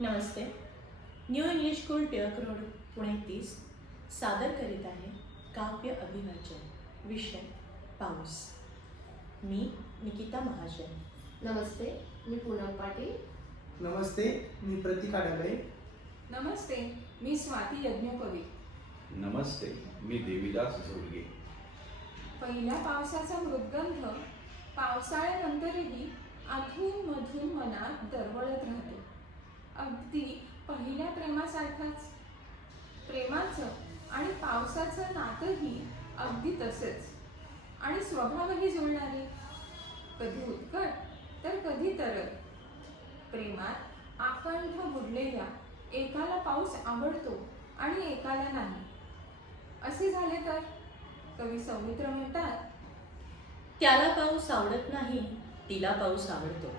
नमस्ते. New English school Tilak road Pune 30 सादर करीत आहे काव्य अभिवाचन विषय पाऊस. मी निकिता महाजन. नमस्ते, मी पूनम पाटील. नमस्ते, मी प्रतीक आडगळे. नमस्ते, मी स्वाती यज्ञोपवी. नमस्ते, मी देवीदास झोडगे. पहिल्या पावसाचा मृदगंध पावसाळ्यानंतरही अधूनमधून मनात दरवळत राहतो. अगदी पहिल्या प्रेमासारखाच. प्रेमाचं आणि पावसाचं नातंही अगदी तसेच आणि स्वभावही जुळणारे. कधी उत्कट तर कधी तरल. प्रेमात आकंठ बुडलेल्या एकाला पाऊस आवडतो आणि एकाला नाही. असे झाले तर कवी सौमित्र म्हणतात, त्याला पाऊस आवडत नाही, तिला पाऊस आवडतो.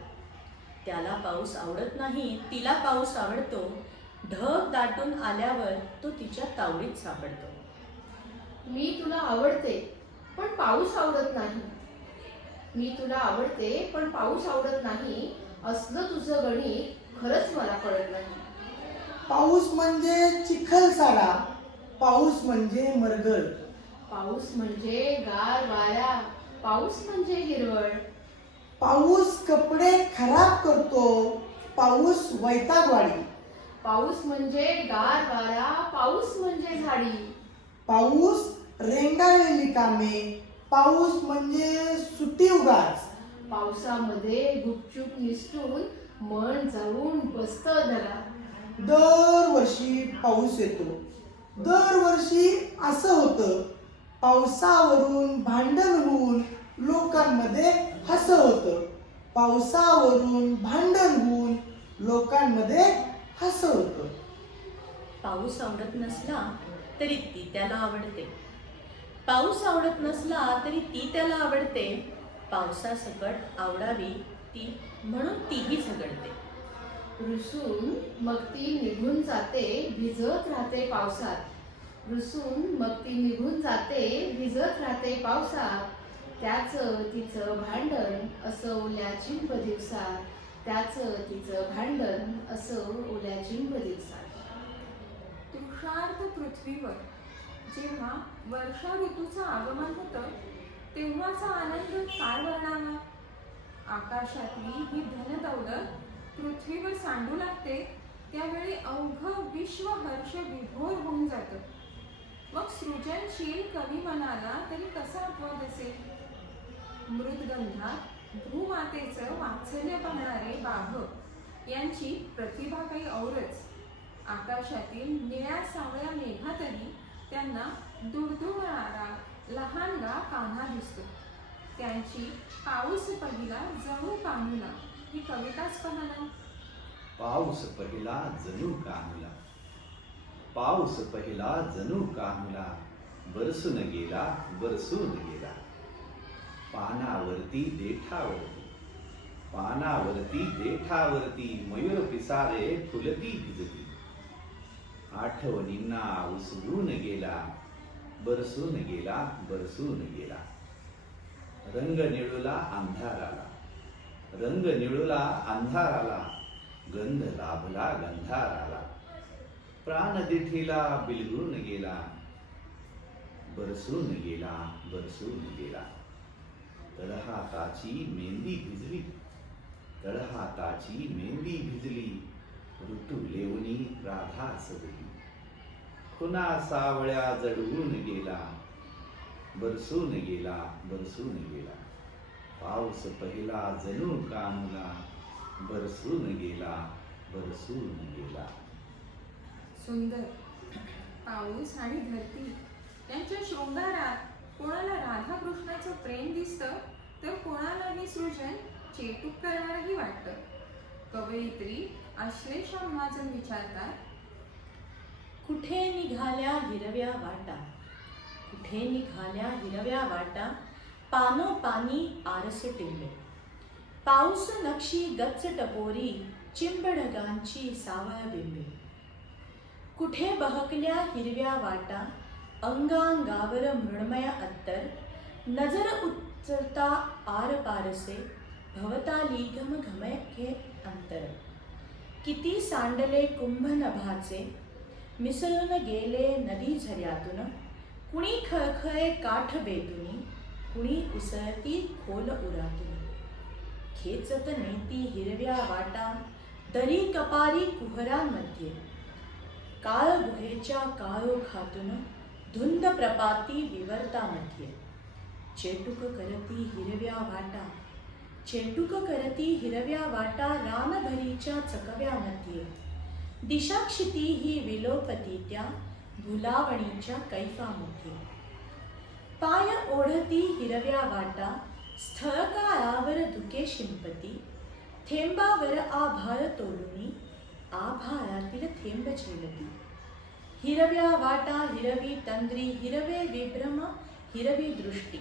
त्याला पाऊस आवडत नाही, तिला पाऊस आवडतो. ढग दाटून आल्यावर तो तिच्या तावडीत सापडतो. मी तुला आवडते पण पाऊस आवडत नाही. मी तुला आवडते पण पाऊस आवडत नाही असलं तुझं गणित खरंच मला कळत नाही. पाऊस म्हणजे चिखल सारा, पाऊस म्हणजे मरगळ. पाऊस म्हणजे गार वारा, पाऊस म्हणजे हिरवळ. पाऊस कपडे खराब करतो, पाऊस वैतागवाडी. पाऊस म्हणजे गार वारा, पाऊस म्हणजे झाडी. पाऊस रेंगाळलेली कामे, पाऊस म्हणजे सुटी उगाच. पावसामध्ये गुपचूप निसटून मन जाऊन बसतं घरात. दरवर्षी पाऊस येतो. दरवर्षी असं होतं, पावसावरून भांडण होऊन लोकांमध्ये हसं होतं. पावसावरून भांडण होऊन लोकांमध्ये हसं होतं. पाऊस आवडत नसला तरी ती त्याला आवडते. पाऊस आवडत नसला तरी ती त्याला आवडते. पावसासकट आवडावी ती म्हणून तीही झगडते. रुसून मग ती निघून जाते, भिजत राहते पावसात. रुसून मग ती निघून जाते, भिजत राहते पावसात. त्याचं तिचं भांडण असं ओल्या चिंब दिवसात. त्याचं तिचं भांडण असं ओल्या चिंब दिवसात. तृषार्त पृथ्वीवर जेव्हा वर्षा ऋतूचं आगमन होतं तेव्हाचा आनंद काय वर्णावा. आकाशातली ही धनदौलत पृथ्वीवर सांडू लागते त्यावेळी अवघं विश्व हर्ष विभोर होऊन जातं. मग सृजनशील कवी मनाला तरी कसा अपवाद असेल. मृदगंधात भूमातेचं वात्सल्य पाहणारे बाघ यांची प्रतिभा काही औरच. आकाशातील निळ्या सावळ्या मेघातही त्यांना दुडदुडणारा लहानगा कान्हा दिसतो. त्यांची पाऊस पहिला जणू कान्हुला ही कविताच पाहना. पाऊस पहिला जणू कान्हुला, पाऊस पहिला जणू कान्हुला. बरसून गेला, बरसून गेला. पानावरती देठावरती, पानावरती देठावरती. मयूर पिसारे फुलती भिजती. आठवणींना उसळून गेला, बरसून गेला, बरसून गेला. रंग निळूला अंधार आला, रंग निळूला अंधार आला. गंध लाभला गंधार आला. प्राण दिठीला बिलगून गेला, बरसून गेला, बरसून गेला. तळहाताची मेहंदी भिजली, तळहाताची मेहंदी भिजली. ऋतू लेवणी राधा सजली. खुना सावळ्या जडवून गेला, बरसून गेला, बरसून गेला. पाऊस पहिला जणू कान्हुला, बरसून गेला, बरसून गेला. सुंदर पाऊस आणि धरती यांच्या शृंगारात कोणाला राधाकृष्णाचं प्रेम दिसतं तर कोणालाही सृजन चेटूक करणारही वाटतं. कवयित्री आश्लेषा महाजन विचारतात, कुठे निघाल्या हिरव्या वाटा, कुठे निघाल्या हिरव्या वाटा. पानोपानी आरस टिंबे. पाऊस नक्षी गच्च टपोरी, चिंबढगांची सावळ्या बिंबे. कुठे बहकल्या हिरव्या वाटा, अंगांगावर मृण्मय अत्तर. नजर उचलता आर पारसे, भवताली घम घमके अंतर. किती सांडले कुंभ नभाचे, मिसळून गेले नदी झऱ्यातून. कुणी खळखळे काठ बेतुनी, कुणी उसळती खोल उरातून. खेचत नेती हिरव्या वाटा, दरी कपारी कुहरांमध्ये. काळ गुहेच्या काळोखातून, धुंद प्रपाती विवर्तामध्ये. चेटुक करती हिरव्या वाटा, चेटुक करती हिरव्या वाटा, रानभरीच्या चकव्यामध्ये. दिशाक्षिती ही विलोपती त्या, भुलावणीच्या कैफामध्ये. पाय ओढती हिरव्या वाटा, स्थळ काळावर धुके शिंपती. थेंबावर आभाळ तोलुनी, आभाळातील थेंब झेलती. हिरव्या वाटा हिरवी तंद्री, हिरवे विभ्रम हिरवी दृष्टी.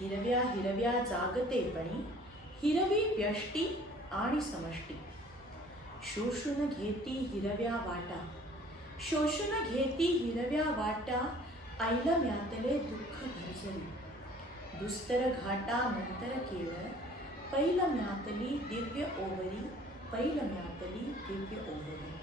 हिरव्या हिरव्या जागतेपणी, हिरवी व्यष्टी आणि समष्टी. शोषून घेती हिरव्या वाटा, शोषून घेती हिरव्या वाटा. ऐलम्यातले दुःख भरजरी, दुस्तर घाटा नंतर केवळ. पैलम्यातली दिव्य ओवरी, पैलम्यातली दिव्य ओवरी.